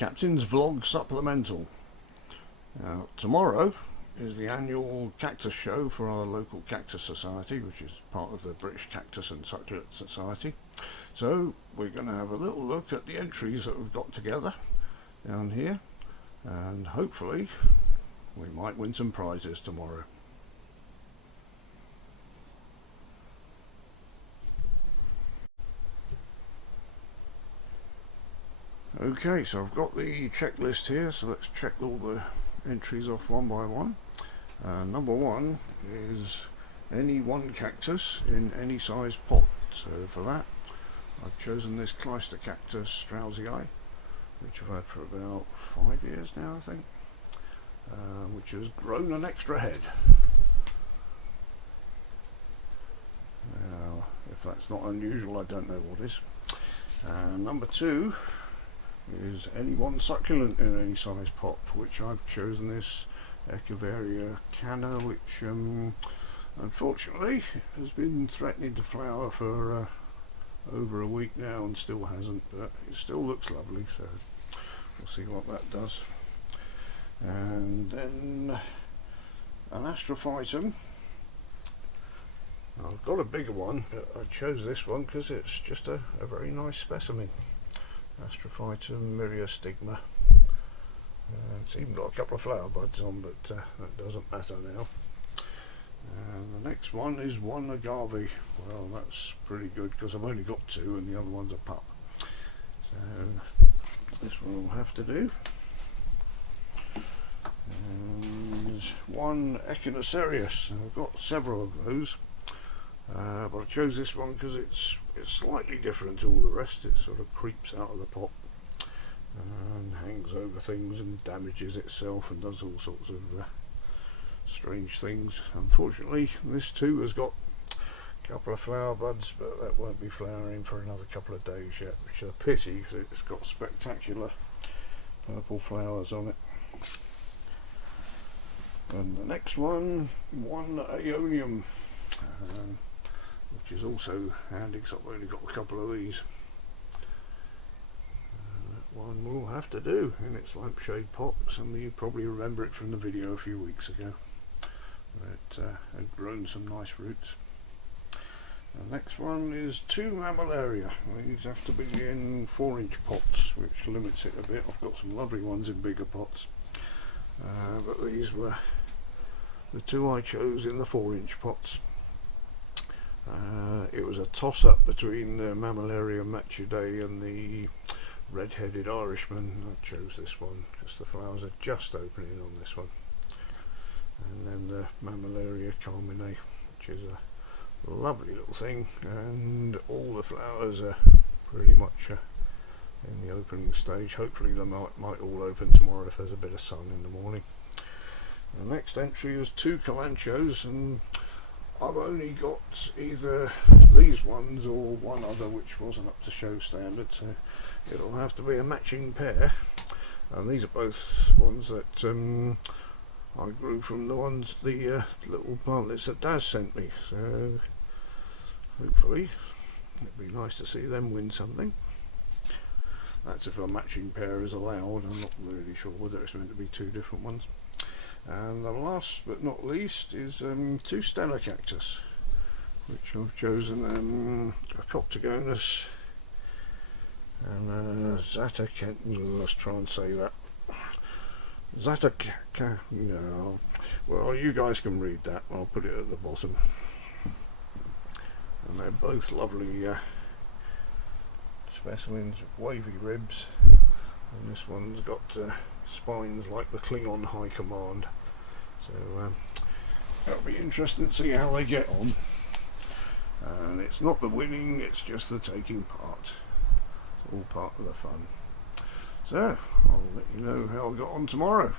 Captain's Vlog Supplemental. Now, tomorrow is the annual Cactus show for our local Cactus Society, which is part of the British Cactus and Succulent Society. So we're going to have a little look at the entries that we've got together down here, and hopefully we might win some prizes tomorrow. Okay, so I've got the checklist here, so let's check all the entries off one by one. Number one is any one cactus in any size pot. So for that I've chosen this Cactus Straussii, which I've had for about 5 years now, I think, which has grown an extra head. Now, if that's not unusual, I don't know what is. Number two is any one succulent in any size pot, for which I've chosen this Echeveria cana, which unfortunately has been threatening to flower for over a week now and still hasn't, but it still looks lovely, so we'll see what that does. And then an Astrophytum. I've got a bigger one, but I chose this one because it's just a very nice specimen. Astrophytum myriastigma. It's even got a couple of flower buds on, but that doesn't matter now. And the next one is one agave. Well, that's pretty good because I've only got two and the other one's a pup. So this one will have to do. And one Echinocerius. I've got several of those. But I chose this one because it's slightly different to all the rest. It sort of creeps out of the pot and hangs over things and damages itself and does all sorts of strange things. Unfortunately, this too has got a couple of flower buds, but that won't be flowering for another couple of days yet, which is a pity because it's got spectacular purple flowers on it. And the next one Aeonium, which is also handy because I've only got a couple of these. That one will have to do in its lampshade pot. Some of you probably remember it from the video a few weeks ago. It had grown some nice roots. The next one is two Mammillaria. These have to be in 4-inch pots, which limits it a bit. I've got some lovely ones in bigger pots, but these were the two I chose in the 4-inch pots. It was a toss-up between the Mammillaria Machudae and the red-headed Irishman. I chose this one because the flowers are just opening on this one. And then the Mammillaria Carminae, which is a lovely little thing, and all the flowers are pretty much in the opening stage. Hopefully they might all open tomorrow if there's a bit of sun in the morning. The next entry is two Kalanchos, and I've only got either these ones or one other which wasn't up to show standard, so it'll have to be a matching pair. And these are both ones that I grew from the little plantlets that Daz sent me, so hopefully it'd be nice to see them win something. That's if a matching pair is allowed. I'm not really sure whether it's meant to be two different ones. And the last but not least is two Stella Cactus, which I've chosen a Coptogonus and a let's try and say that. No, well, you guys can read that. I'll put it at the bottom. And they're both lovely specimens of wavy ribs, and this one's got spines like the Klingon High Command, so that'll be interesting to see how they get on. And it's not the winning, it's just the taking part. It's all part of the fun. So I'll let you know how I got on tomorrow.